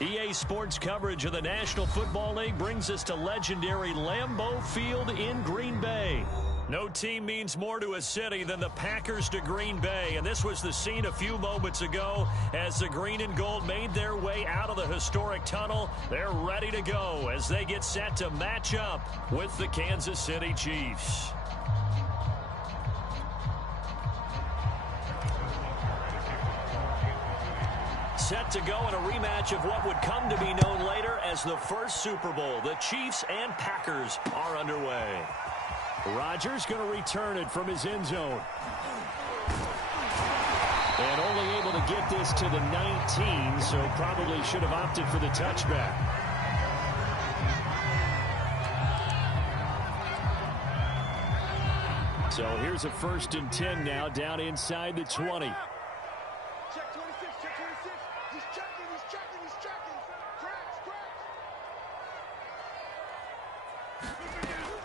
EA Sports coverage of the National Football League brings us to legendary Lambeau Field in Green Bay. No team means more to a city than the Packers to Green Bay, and this was the scene a few moments ago as the green and gold made their way out of the historic tunnel. They're ready to go as they get set to match up with the Kansas City Chiefs. Set to go in a rematch of what would come to be known later as the first Super Bowl. The Chiefs and Packers are underway. Rodgers going to return it from his end zone. And only able to get this to the 19, so probably should have opted for the touchback. So here's a 1st and 10 now down inside the 20.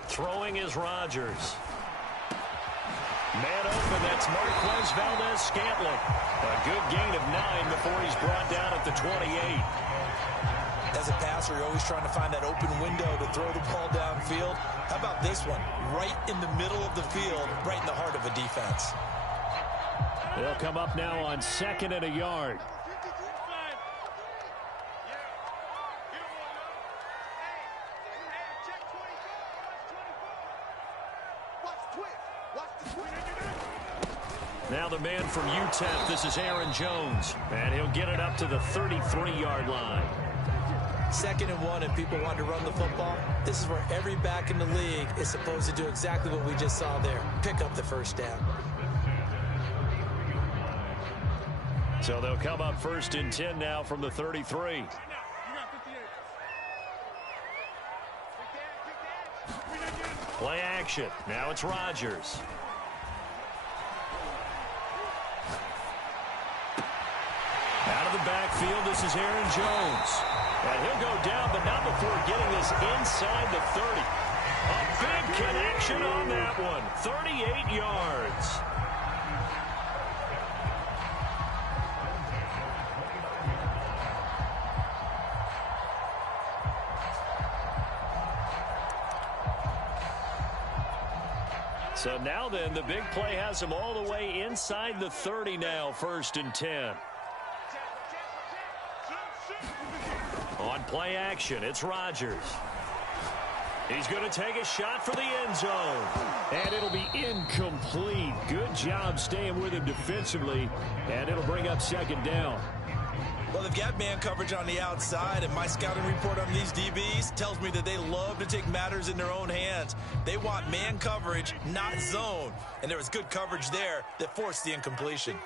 Throwing is Rodgers. Man open, that's Marquez Valdez-Scantling. A good gain of 9 before he's brought down at the 28. As a passer, you're always trying to find that open window to throw the ball downfield. How about this one? Right in the middle of the field, right in the heart of a defense. They'll come up now on 2nd and a yard. Now the man from UTEP, this is Aaron Jones, and he'll get it up to the 33-yard line. 2nd and 1, and people want to run the football. This is where every back in the league is supposed to do exactly what we just saw there, pick up the first down. So they'll come up 1st and 10 now from the 33. Play action. Now it's Rodgers. Out of the backfield, this is Aaron Jones. And he'll go down, but not before getting this inside the 30. A big connection on that one. 38 yards. So now then, the big play has him all the way inside the 30 now, 1st and 10. On play action, it's Rodgers. He's going to take a shot for the end zone. And it'll be incomplete. Good job staying with him defensively. And it'll bring up 2nd down. Well, they've got man coverage on the outside, and my scouting report on these DBs tells me that they love to take matters in their own hands. They want man coverage, not zone. And there was good coverage there that forced the incompletion.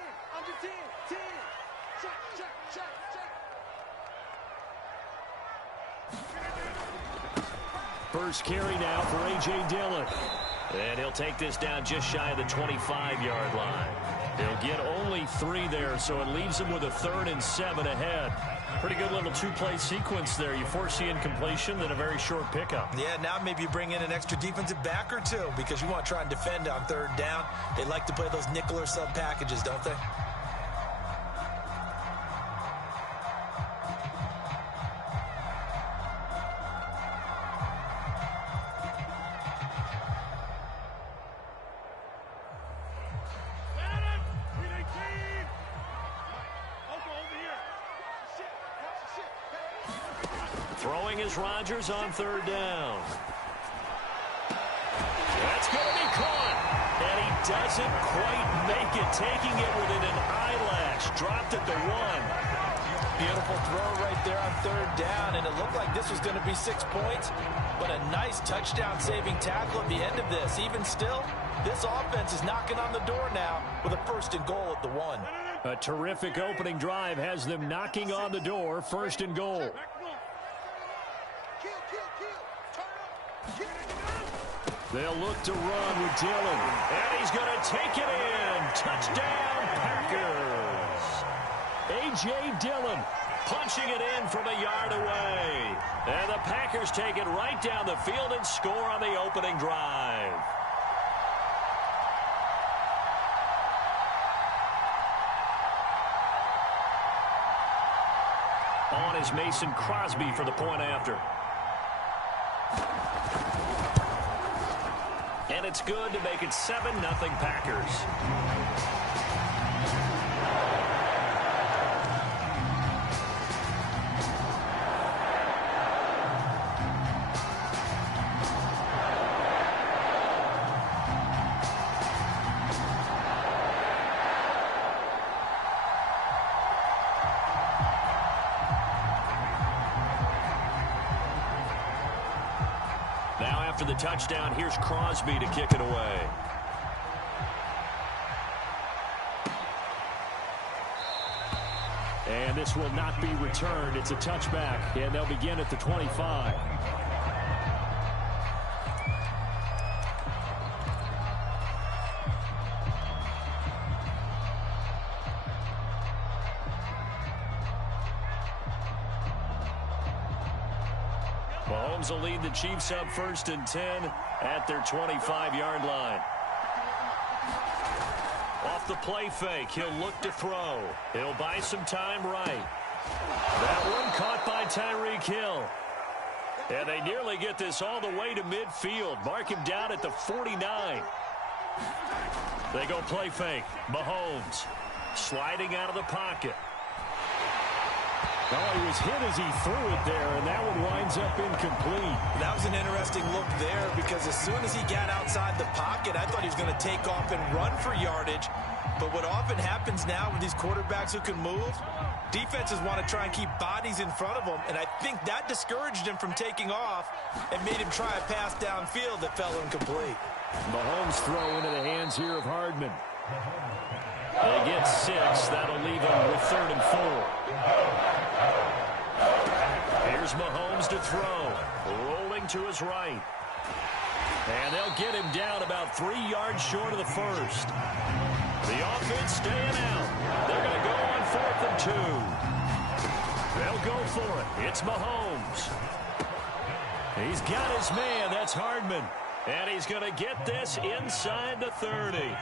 First carry now for A.J. Dillon. And he'll take this down just shy of the 25-yard line. He'll get only 3 there, so it leaves him with a 3rd and 7 ahead. Pretty good little 2-play sequence there. You force the incompletion, then a very short pickup. Yeah, now maybe you bring in an extra defensive back or 2 because you want to try and defend on 3rd down. They like to play those nickel or sub packages, don't they? Throwing is Rodgers on 3rd down. That's going to be caught. And he doesn't quite make it, taking it within an eyelash. Dropped at the 1. Beautiful throw right there on 3rd down, and it looked like this was going to be 6 points, but a nice touchdown-saving tackle at the end of this. Even still, this offense is knocking on the door now with a 1st and goal at the 1. A terrific opening drive has them knocking on the door, 1st and goal. They'll look to run with Dillon. And he's going to take it in. Touchdown, Packers. A.J. Dillon punching it in from a yard away. And the Packers take it right down the field and score on the opening drive. On is Mason Crosby for the point after. And it's good to make it 7-0 Packers. Now after the touchdown, here's Crosby to kick it away. And this will not be returned. It's a touchback, and they'll begin at the 25. Mahomes will lead the Chiefs up 1st and 10 at their 25-yard line. Off the play fake, he'll look to throw. He'll buy some time right. That one caught by Tyreek Hill. And they nearly get this all the way to midfield. Mark him down at the 49. They go play fake. Mahomes sliding out of the pocket. Oh, he was hit as he threw it there, and that one winds up incomplete. That was an interesting look there because as soon as he got outside the pocket, I thought he was going to take off and run for yardage. But what often happens now with these quarterbacks who can move, defenses want to try and keep bodies in front of them, and I think that discouraged him from taking off and made him try a pass downfield that fell incomplete. Mahomes throw into the hands here of Hardman. They get 6. That'll leave them with 3rd and 4. Here's Mahomes to throw. Rolling to his right. And they'll get him down about 3 yards short of the first. The offense staying out. They're going to go on 4th and 2. They'll go for it. It's Mahomes. He's got his man. That's Hardman. And he's going to get this inside the 30.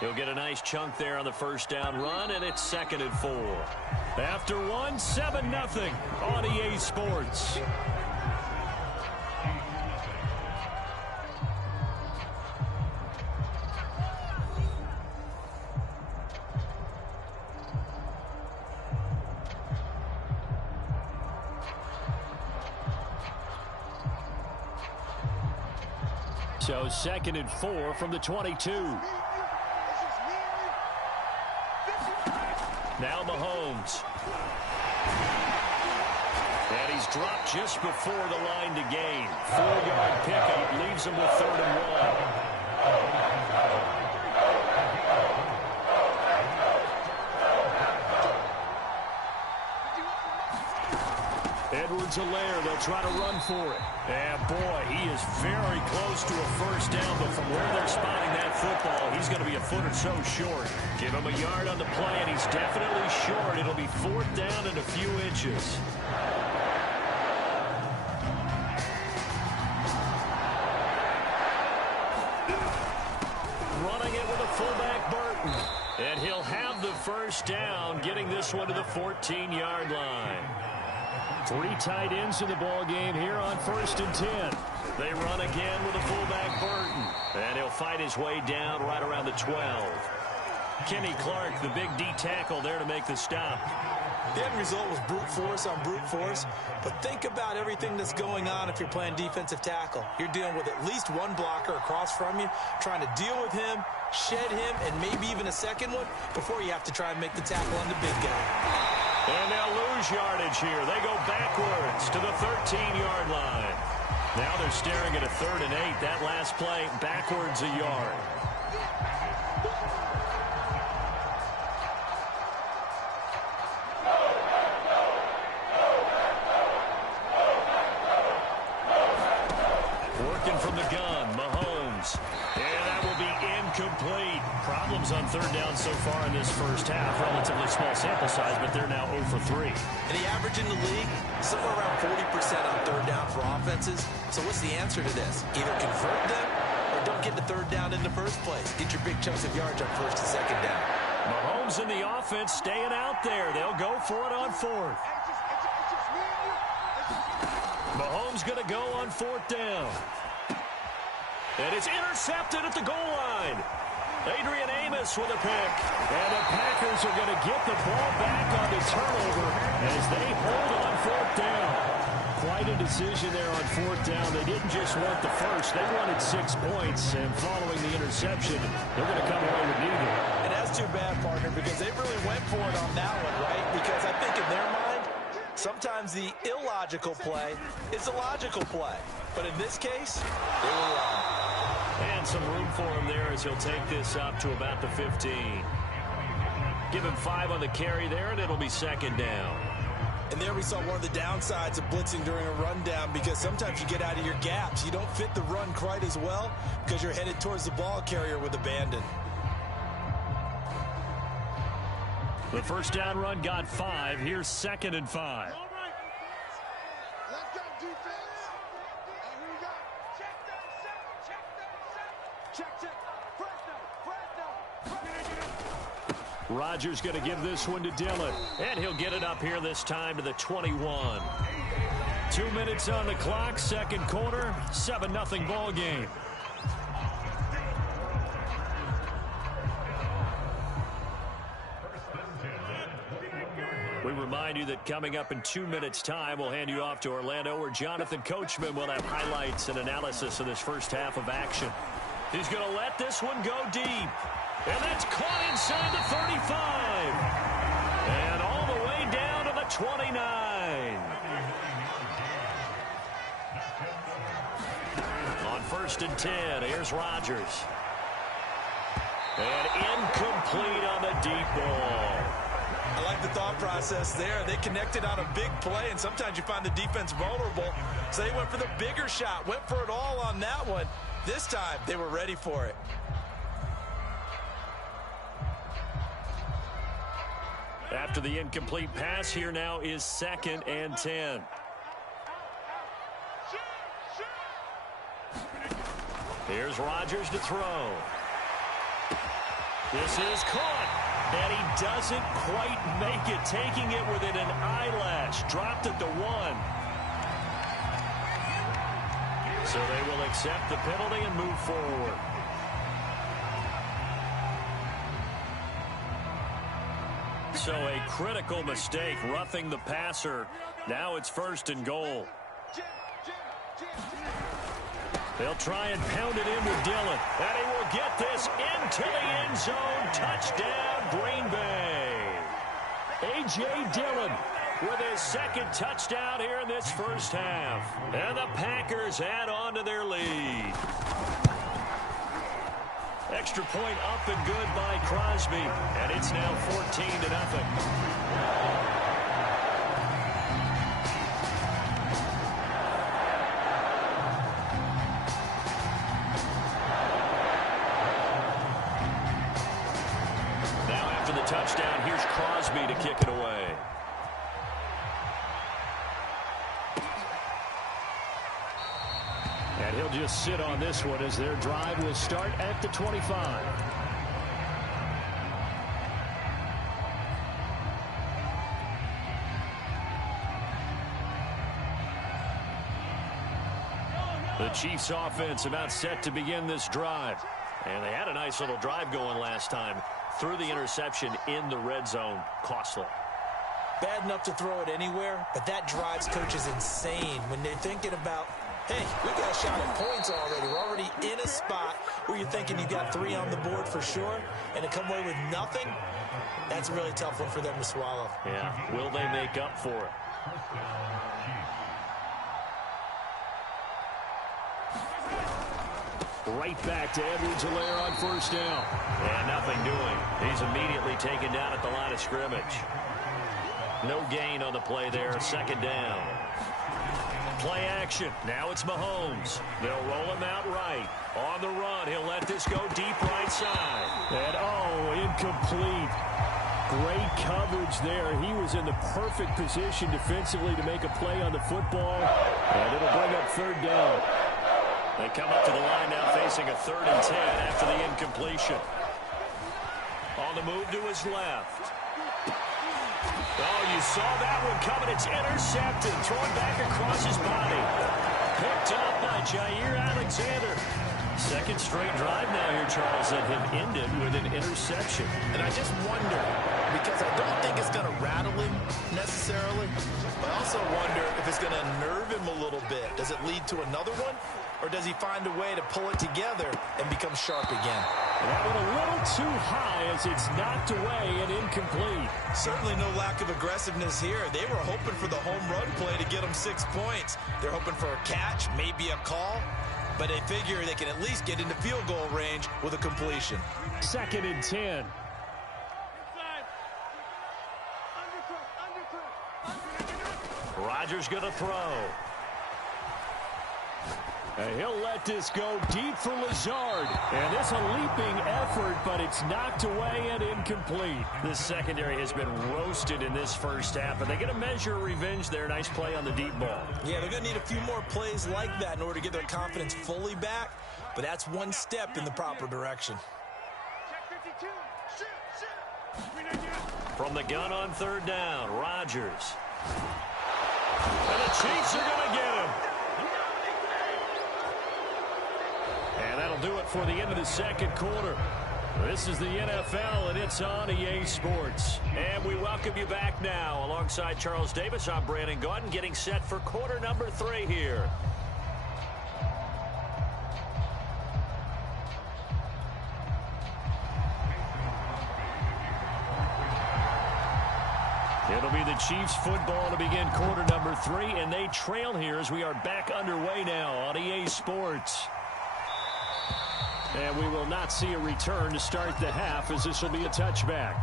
He'll get a nice chunk there on the first down run, and it's 2nd and 4. After one, 7-0 on EA Sports. So 2nd and 4 from the 22. Now Mahomes. And he's dropped just before the line to gain. 4-yard pickup leaves him with 3rd and 1. Edwards-Helaire, they'll try to run for it. And boy, he is very close to a first down, but from where they're spotting that football, he's going to be a foot or so short. Give him a yard on the play, and he's definitely short. It'll be 4th down and a few inches. Running it with a fullback, Burton. And he'll have the first down, getting this one to the 14-yard line. 3 tight ends in the ball game here on 1st and 10. They run again with a fullback, Burton. And he'll fight his way down right around the 12. Kenny Clark, the big D tackle there to make the stop. The end result was brute force on brute force. But think about everything that's going on if you're playing defensive tackle. You're dealing with at least one blocker across from you, trying to deal with him, shed him, and maybe even a second one before you have to try and make the tackle on the big guy. And they'll lose yardage here. They go backwards to the 13-yard line. Now they're staring at a 3rd and 8. That last play, backwards a yard. Working from the gun, Mahomes. And that will be incomplete. Probably problems on third down so far in this first half. Relatively small sample size, but they're now 0 for 3. And the average in the league, somewhere around 40% on third down for offenses. So what's the answer to this? Either convert them or don't get the third down in the first place. Get your big chunks of yards on first and second down. Mahomes and the offense staying out there. They'll go for it on fourth. Mahomes going to go on fourth down. And it's intercepted at the goal line. Adrian Amos with a pick. And the Packers are going to get the ball back on the turnover as they hold on fourth down. Quite a decision there on fourth down. They didn't just want the first. They wanted 6 points. And following the interception, they're going to come away with neither. And that's too bad, partner, because they really went for it on that one, right? Because I think in their mind, sometimes the illogical play is a logical play. But in this case, they were wrong. And some room for him there as he'll take this up to about the 15. Give him 5 on the carry there, and it'll be second down. And there we saw one of the downsides of blitzing during a rundown, because sometimes you get out of your gaps. You don't fit the run quite as well because you're headed towards the ball carrier with abandon. The first down run got 5. Here's 2nd and 5. Rodgers going to give this one to Dillon. And he'll get it up here this time to the 21. 2 minutes on the clock, second quarter, 7-0 ball game. We remind you that coming up in 2 minutes' time, we'll hand you off to Orlando, where Jonathan Coachman will have highlights and analysis of this first half of action. He's going to let this one go deep. And that's caught inside the 35. And all the way down to the 29. On 1st and 10, here's Rodgers. And incomplete on the deep ball. I like the thought process there. They connected on a big play, and sometimes you find the defense vulnerable. So they went for the bigger shot, went for it all on that one. This time, they were ready for it. After the incomplete pass, here now is 2nd and 10. Here's Rodgers to throw. This is caught. And he doesn't quite make it, taking it within an eyelash. Dropped at the 1. So they will accept the penalty and move forward. So a critical mistake, roughing the passer. Now it's 1st and goal. They'll try and pound it in with Dillon. And he will get this into the end zone. Touchdown, Green Bay. A.J. Dillon with his 2nd touchdown here in this first half. And the Packers add on to their lead. Extra point up and good by Crosby. And it's now 14-0. Now after the touchdown, here's Crosby to kick it away. And he'll just sit on this one as their drive will start at the 25. The Chiefs offense about set to begin this drive. And they had a nice little drive going last time. Threw the interception in the red zone. Costly. Bad enough to throw it anywhere, but that drives coaches insane when they're thinking about, hey, we got a shot at points already. We're already in a spot where you're thinking you got 3 on the board for sure, and to come away with nothing, that's a really tough one for them to swallow. Yeah, will they make up for it? Right back to Edwards-Helaire on 1st down. And nothing doing. He's immediately taken down at the line of scrimmage. No gain on the play there. 2nd down. play action. Now it's Mahomes. They'll roll him out right. On the run, he'll let this go deep right side. And, incomplete. Great coverage there. He was in the perfect position defensively to make a play on the football. And it'll bring up third down. They come up to the line now facing a 3rd and 10 after the incompletion. On the move to his left. Oh, you saw that one coming. It's intercepted. Thrown back across his body. Picked up by Jair Alexander. Second straight drive now here, Charles, that have ended with an interception. And I just wonder, because I don't think it's going to rattle him necessarily, but I also wonder if it's going to nerve him a little bit. Does it lead to another one? Or does he find a way to pull it together and become sharp again? That one a little too high as it's knocked away and incomplete. Certainly no lack of aggressiveness here. They were hoping for the home run play to get them 6 points. They're hoping for a catch, maybe a call. But they figure they can at least get into field goal range with a completion. 2nd and 10. Rodgers going to throw. And he'll let this go deep for Lazard. And it's a leaping effort, but it's knocked away and incomplete. This secondary has been roasted in this first half, but they get a measure of revenge there. Nice play on the deep ball. Yeah, they're going to need a few more plays like that in order to get their confidence fully back, but that's one step in the proper direction. From the gun on 3rd down, Rodgers. And the Chiefs are going to get him. And that'll do it for the end of the second quarter. This is the NFL, and it's on EA Sports. And we welcome you back now. Alongside Charles Davis, I'm Brandon Gaudin, getting set for quarter number 3 here. It'll be the Chiefs football to begin quarter number 3, and they trail here as we are back underway now on EA Sports. And we will not see a return to start the half, as this will be a touchback.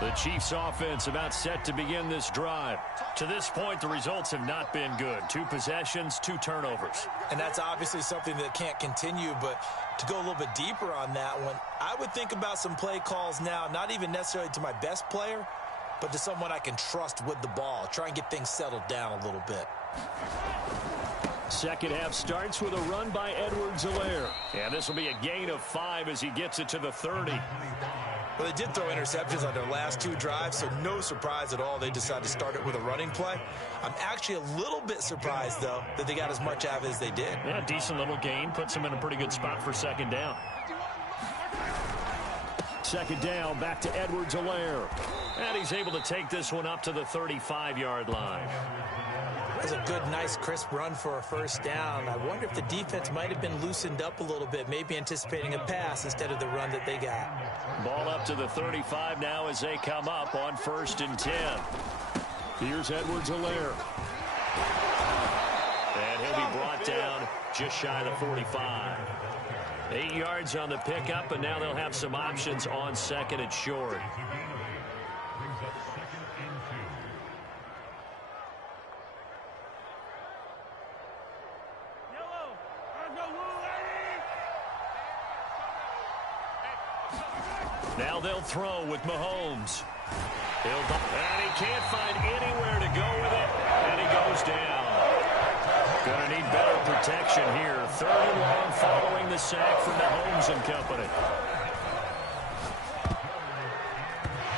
The Chiefs offense about set to begin this drive. To this point, the results have not been good. 2 possessions, 2 turnovers. And that's obviously something that can't continue, but to go a little bit deeper on that one, I would think about some play calls now, not even necessarily to my best player, but to someone I can trust with the ball. Try and get things settled down a little bit. Second half starts with a run by Edwards-Helaire. And this will be a gain of 5 as he gets it to the 30. Well, they did throw interceptions on their last 2 drives, so no surprise at all they decided to start it with a running play. I'm actually a little bit surprised, though, that they got as much out of it as they did. Yeah, decent little gain. Puts them in a pretty good spot for 2nd down. 2nd down, back to Edwards-Helaire. And he's able to take this one up to the 35-yard line. That's a good, nice, crisp run for a 1st down. I wonder if the defense might have been loosened up a little bit, maybe anticipating a pass instead of the run that they got. Ball up to the 35 now as they come up on 1st and 10. Here's Edwards-Helaire. And he'll be brought down just shy of the 45. 8 yards on the pickup, and now they'll have some options on 2nd and short. Now they'll throw with Mahomes. And he can't find anywhere to go with it, and he goes down. Going to need better protection here. 3rd and long following the sack from Mahomes and company.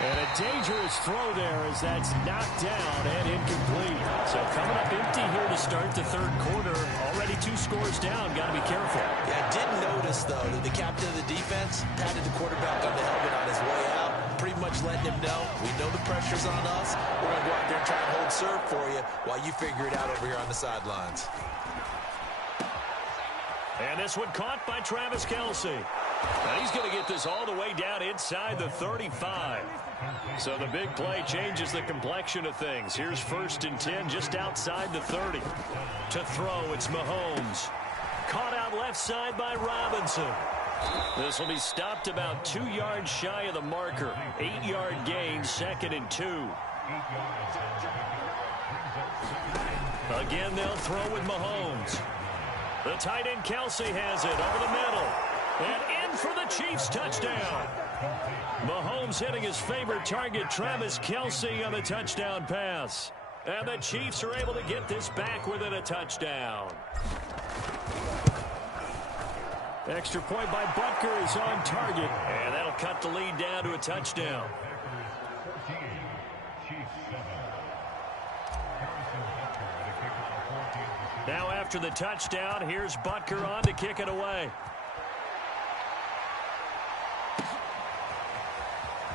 And a dangerous throw there as that's knocked down and incomplete. So coming up empty here to start the 3rd quarter. Already 2 scores down. Got to be careful. Yeah, I did notice, though, that the captain of the defense patted the quarterback on the helmet on his way out, pretty much letting him know, we know the pressure's on us. We're going to go out there and try and hold serve for you while you figure it out over here on the sidelines. And this one caught by Travis Kelce. And he's going to get this all the way down inside the 35. So the big play changes the complexion of things. Here's 1st and 10 just outside the 30. To throw, it's Mahomes. Caught out left side by Robinson. This will be stopped about 2 yards shy of the marker. 8-yard gain, 2nd and 2. Again, they'll throw with Mahomes. The tight end Kelsey has it over the middle. And in for the Chiefs touchdown. Mahomes hitting his favorite target, Travis Kelsey, on the touchdown pass. And the Chiefs are able to get this back within a touchdown. Extra point by Butker is on target. And that'll cut the lead down to a touchdown. Now after the touchdown, here's Butker on to kick it away.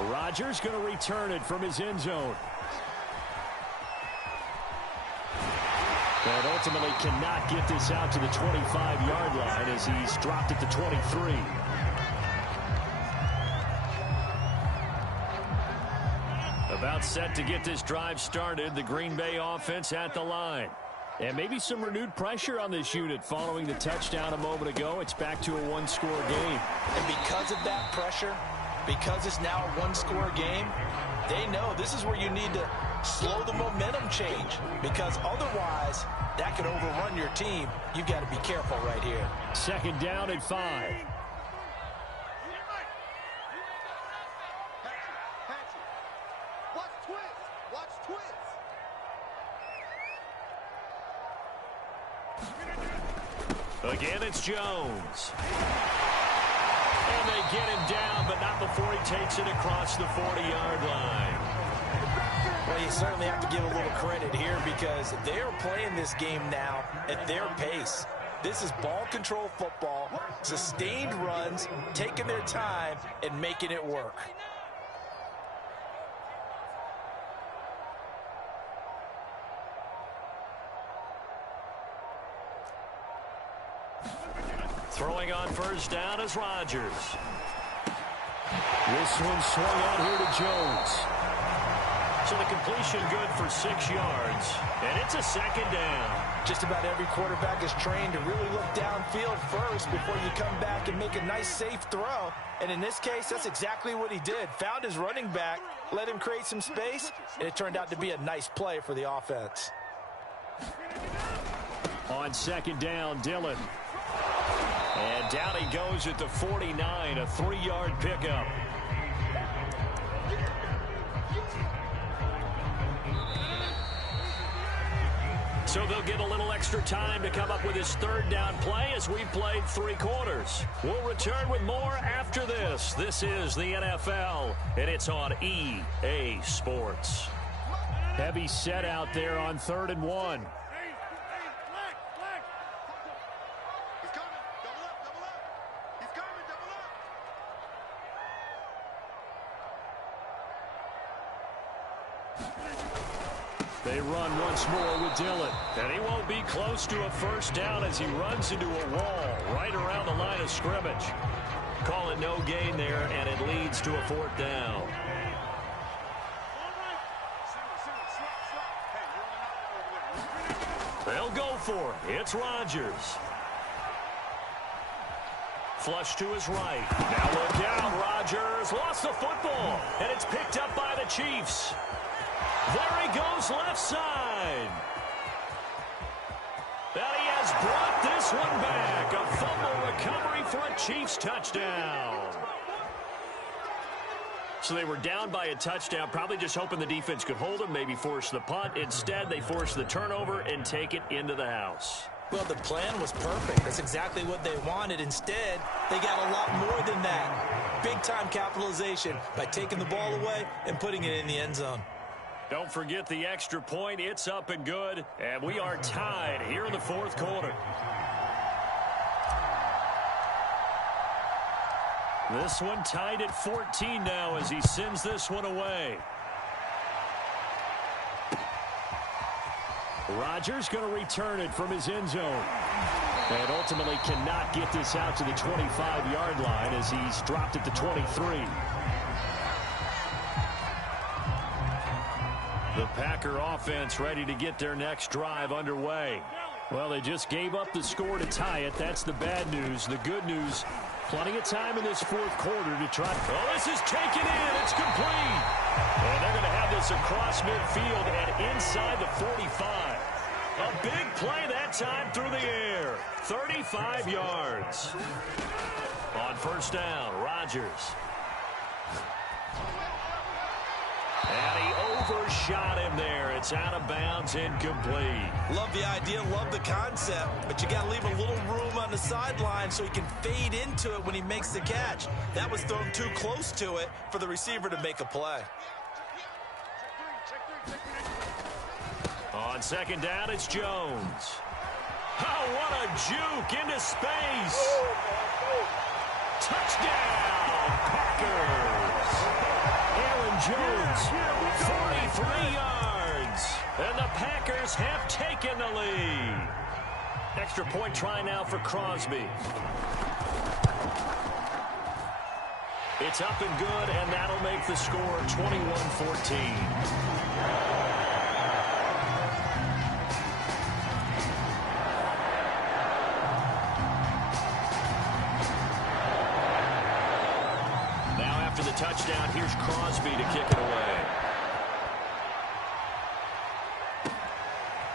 Rodgers going to return it from his end zone. And ultimately cannot get this out to the 25-yard line as he's dropped it to 23. About set to get this drive started. The Green Bay offense at the line. And maybe some renewed pressure on this unit following the touchdown a moment ago. It's back to a one-score game. And because of that pressure, because it's now a one-score game, they know this is where you need to slow the momentum change, because otherwise that could overrun your team. You've got to be careful right here. Second down and 5. Again, it's Jones. And they get him down, but not before he takes it across the 40-yard line. Well, you certainly have to give a little credit here because they're playing this game now at their pace. This is ball control football, sustained runs, taking their time, and making it work. Throwing on first down is Rodgers. This one swung out here to Jones. So the completion good for 6 yards. And it's a second down. Just about every quarterback is trained to really look downfield first before you come back and make a nice, safe throw. And in this case, that's exactly what he did. Found his running back, let him create some space, and it turned out to be a nice play for the offense. On second down, Dillon. And down he goes at the 49, a 3-yard pickup. So they'll get a little extra time to come up with his third down play as we've played 3 quarters. We'll return with more after this. This is the NFL, and it's on EA Sports. Heavy set out there on 3rd and 1. They run once more with Dillon. And he won't be close to a first down as he runs into a wall right around the line of scrimmage. Call it no gain there, and it leads to a 4th down. They'll go for it. It's Rodgers. Flush to his right. Now look out. Rodgers lost the football, and it's picked up by the Chiefs. There he goes left side. And he has brought this one back. A fumble recovery for a Chiefs touchdown. So they were down by a touchdown, probably just hoping the defense could hold them, maybe force the punt. Instead, they force the turnover and take it into the house. Well, the plan was perfect. That's exactly what they wanted. Instead, they got a lot more than that. Big-time capitalization by taking the ball away and putting it in the end zone. Don't forget the extra point. It's up and good. And we are tied here in the 4th quarter. This one tied at 14 now as he sends this one away. Rodgers going to return it from his end zone. And ultimately cannot get this out to the 25-yard line as he's dropped it to 23. The Packer offense ready to get their next drive underway. Well, they just gave up the score to tie it. That's the bad news. The good news, plenty of time in this 4th quarter to try. Oh, this is taken in. It's complete. And they're going to have this is across midfield and inside the 45. A big play that time through the air. 35 yards. On first down, Rodgers. And he overshot him there. It's out of bounds, incomplete. Love the idea, love the concept, but you got to leave a little room on the sideline so he can fade into it when he makes the catch. That was thrown too close to it for the receiver to make a play. On second down, it's Jones. Oh, what a juke into space. Touchdown, Packers. Aaron Jones, 43 yards. And the Packers have taken the lead. Extra point try now for Crosby. It's up and good, and that'll make the score 21-14. After the touchdown, here's Crosby to kick it away.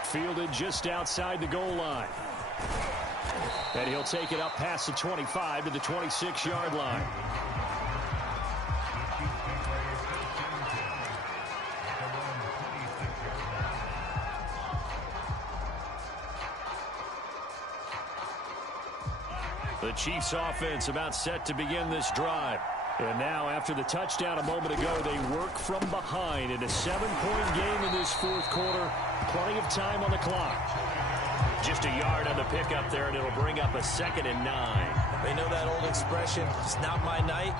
Fielded just outside the goal line. And he'll take it up past the 25 to the 26-yard line. The Chiefs offense about set to begin this drive. And now, after the touchdown a moment ago, they work from behind in a 7-point game in this fourth quarter. Plenty of time on the clock. Just a yard on the pickup there, and it'll bring up a 2nd and 9. They know that old expression, it's not my night.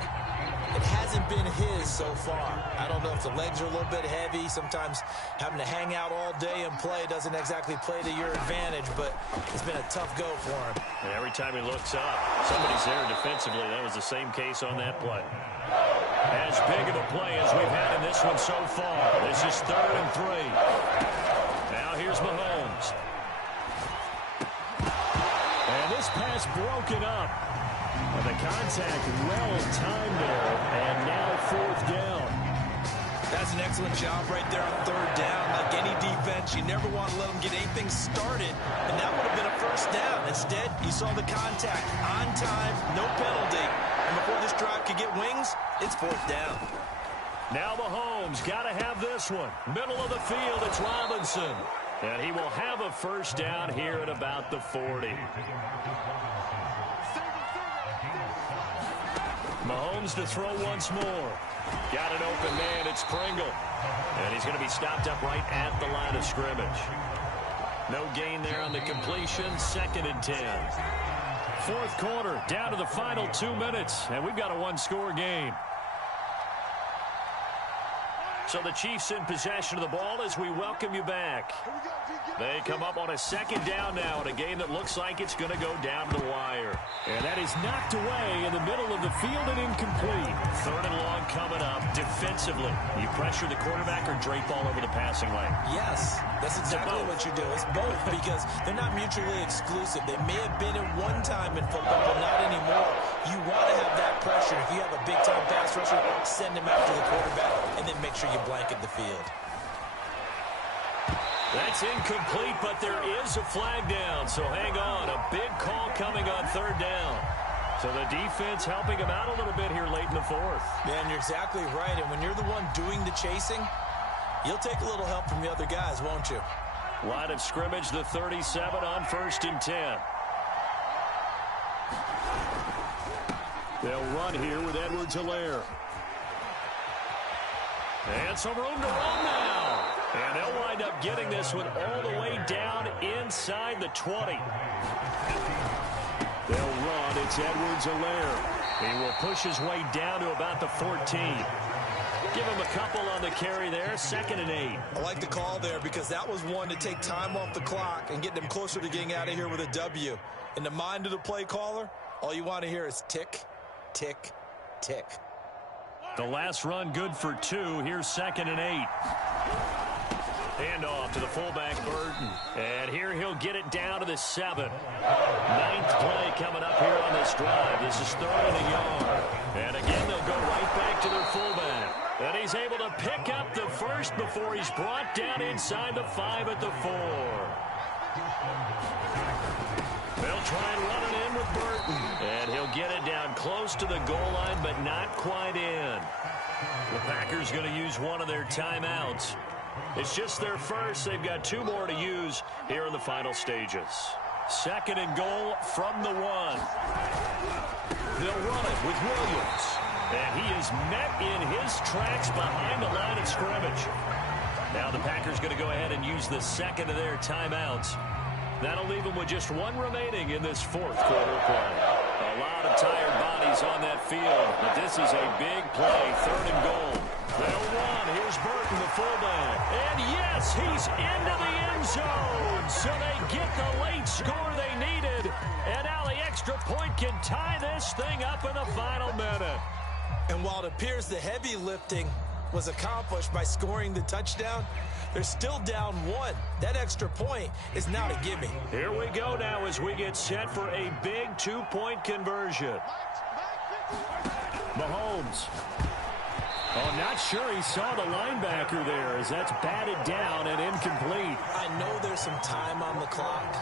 It hasn't been his so far. I don't know if the legs are a little bit heavy. Sometimes having to hang out all day and play doesn't exactly play to your advantage, but it's been a tough go for him. And every time he looks up, somebody's there defensively. That was the same case on that play. As big of a play as we've had in this one so far. This is 3rd and 3. Now here's Mahomes. And this pass broken up. And the contact well-timed there, and now 4th down. That's an excellent job right there on 3rd down. Like any defense, you never want to let them get anything started, and that would have been a 1st down. Instead, you saw the contact on time, no penalty, and before this drive could get wings, it's 4th down. Now Mahomes got to have this one. Middle of the field, it's Robinson. And he will have a 1st down here at about the 40. Mahomes to throw once more. Got an open man. It's Pringle. And he's going to be stopped up right at the line of scrimmage. No gain there on the completion. 2nd and 10. Fourth quarter, down to the final 2 minutes. And we've got a one-score game. So the Chiefs in possession of the ball as we welcome you back. They come up on a 2nd down now in a game that looks like it's going to go down to the wire. And that is knocked away in the middle of the field and incomplete. 3rd and long coming up defensively. You pressure the quarterback or drape all over the passing lane? Yes, that's exactly what you do. It's both because they're not mutually exclusive. They may have been at one time in football, but not anymore. You want to have that pressure. If you have a big-time pass rusher, send him after the quarterback and then make sure you blanket the field. That's incomplete, but there is a flag down, so hang on. A big call coming on 3rd down. So the defense helping him out a little bit here late in the 4th. Yeah, and you're exactly right. And when you're the one doing the chasing, you'll take a little help from the other guys, won't you? Line of scrimmage, the 37 on 1st and 10. They'll run here with Edwards-Helaire. And some room to run now. And they'll wind up getting this one all the way down inside the 20. They'll run. It's Edwards-Helaire. He will push his way down to about the 14. Give him a couple on the carry there. 2nd and 8. I like the call there because that was one to take time off the clock and get them closer to getting out of here with a W. In the mind of the play caller, all you want to hear is tick, tick, tick. The last run good for 2. Here's 2nd and 8. Hand off to the fullback, Burton. And here he'll get it down to the 7. 9th play coming up here on this drive. This is 3rd and a yard. And again, they'll go right back to their fullback. And he's able to pick up the 1st first before he's brought down inside the 5 at the 4. They'll try and run it in with Burton. And he'll get it down close to the goal line, but not quite in. The Packers going to use one of their timeouts. It's just their first. They've got 2 more to use here in the final stages. 2nd and goal from the 1. They'll run it with Williams. And he is met in his tracks behind the line of scrimmage. Now the Packers going to go ahead and use the 2nd of their timeouts. That'll leave them with just 1 remaining in this 4th quarter play. A lot of tired bodies on that field, but this is a big play. 3rd and goal. They'll run. Here's Burton, the fullback. And yes, he's into the end zone. So they get the late score they needed. And now the extra point can tie this thing up in the final minute. And while it appears the heavy lifting was accomplished by scoring the touchdown, they're still down 1. That extra point is not a gimme. Here we go now as we get set for a big 2-point conversion. Mahomes. Oh, not sure he saw the linebacker there as that's batted down and incomplete. I know there's some time on the clock,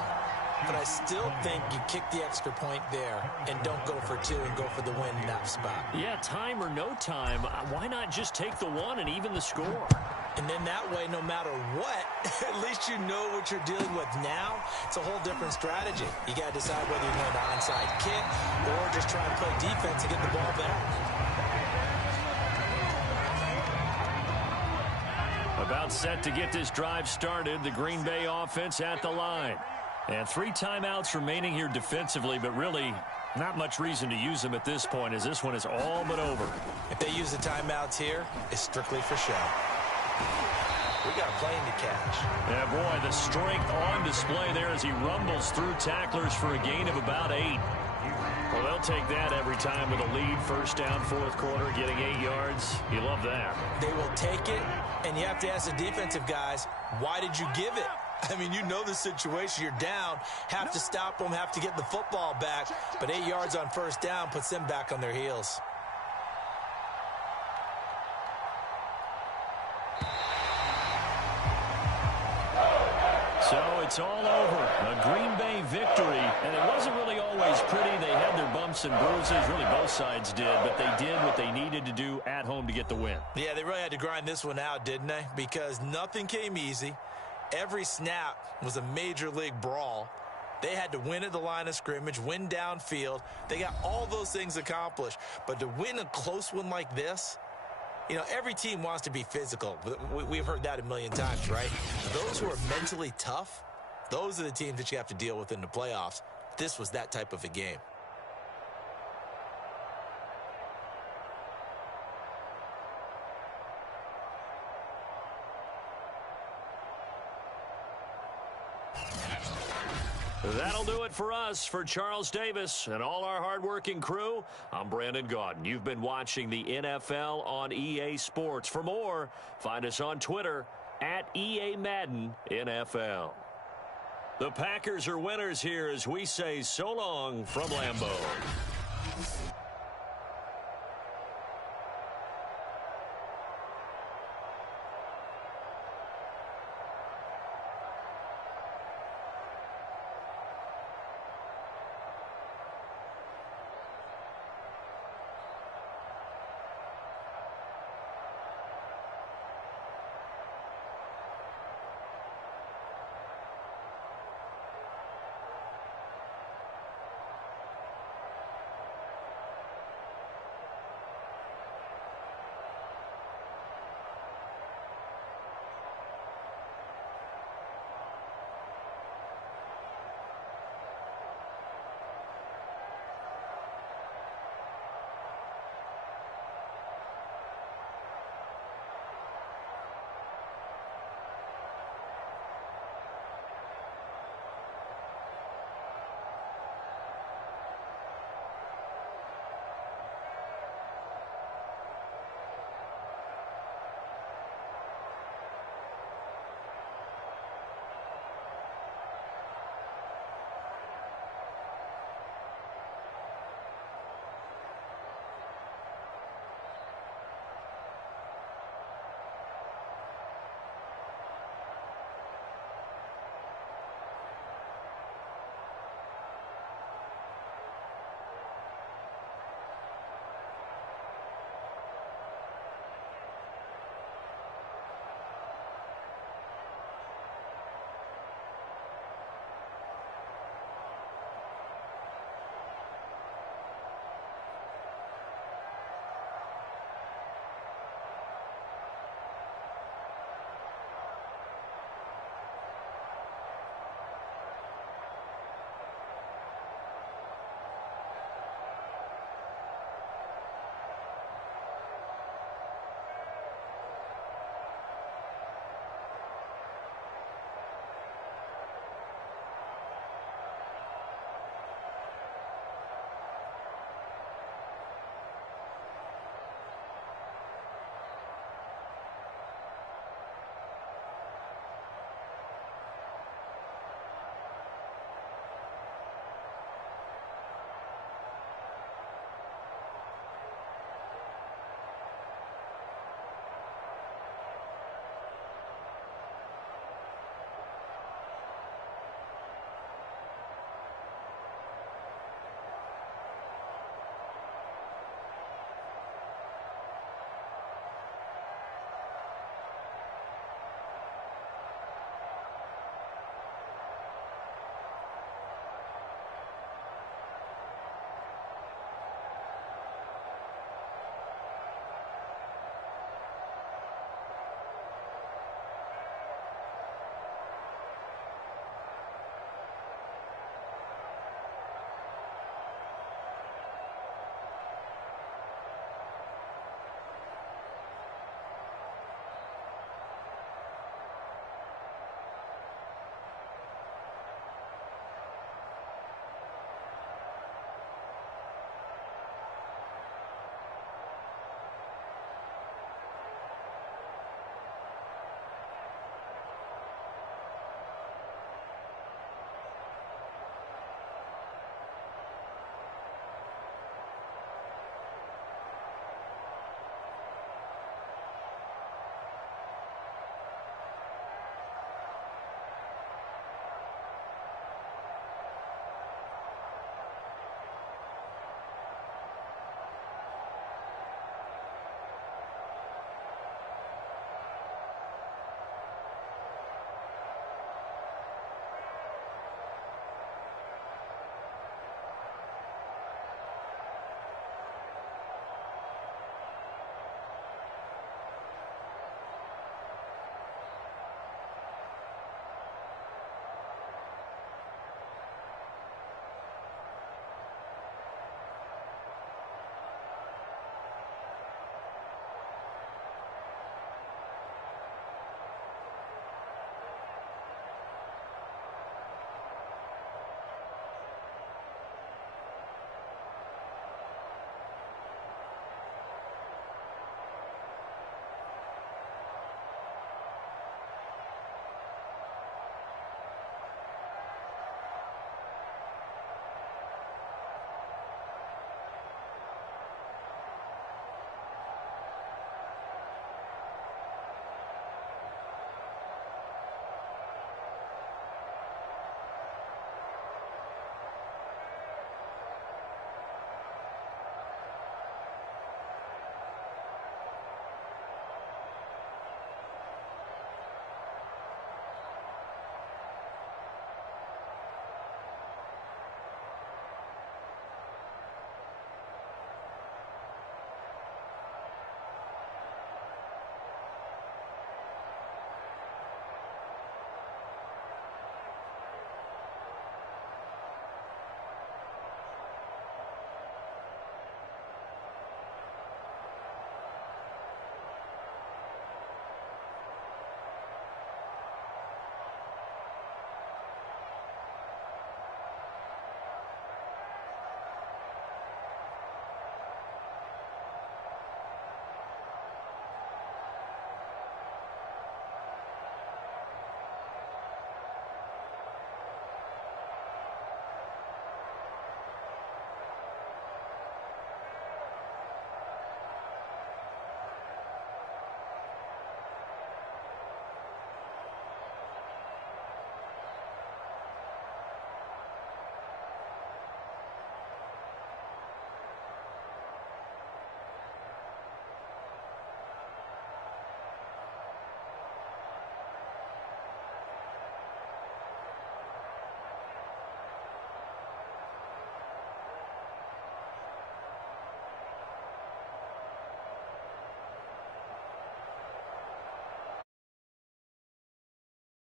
but I still think you kick the extra point there and don't go for 2 and go for the win in that spot. Yeah, time or no time, why not just take the 1 and even the score? And then that way, no matter what, at least you know what you're dealing with now. It's a whole different strategy. You got to decide whether you're going to onside kick or just try and play defense and get the ball back. About set to get this drive started, the Green Bay offense at the line. And 3 timeouts remaining here defensively, but really not much reason to use them at this point as this one is all but over. If they use the timeouts here, it's strictly for show. We got a plane to catch. Yeah, boy, the strength on display there as he rumbles through tacklers for a gain of about 8. Well, they'll take that every time with a lead. 1st down, 4th quarter, getting 8 yards. You love that. They will take it, and you have to ask the defensive guys, why did you give it? I mean, you know the situation. You're down, have to stop them, have to get the football back. But 8 yards on 1st down puts them back on their heels. So it's all over. A Green Bay victory. And it wasn't really always pretty. They had their bumps and bruises. Really, both sides did. But they did what they needed to do at home to get the win. Yeah, they really had to grind this one out, didn't they? Because nothing came easy. Every snap was a major league brawl. They had to win at the line of scrimmage, win downfield. They got all those things accomplished. But to win a close one like this, you know, every team wants to be physical. We've heard that a million times, right? Those who are mentally tough, those are the teams that you have to deal with in the playoffs. This was that type of a game. That'll do it for us. For Charles Davis and all our hardworking crew, I'm Brandon Gaudin. You've been watching the NFL on EA Sports. For more, find us on Twitter at EA Madden NFL. The Packers are winners here as we say so long from Lambeau.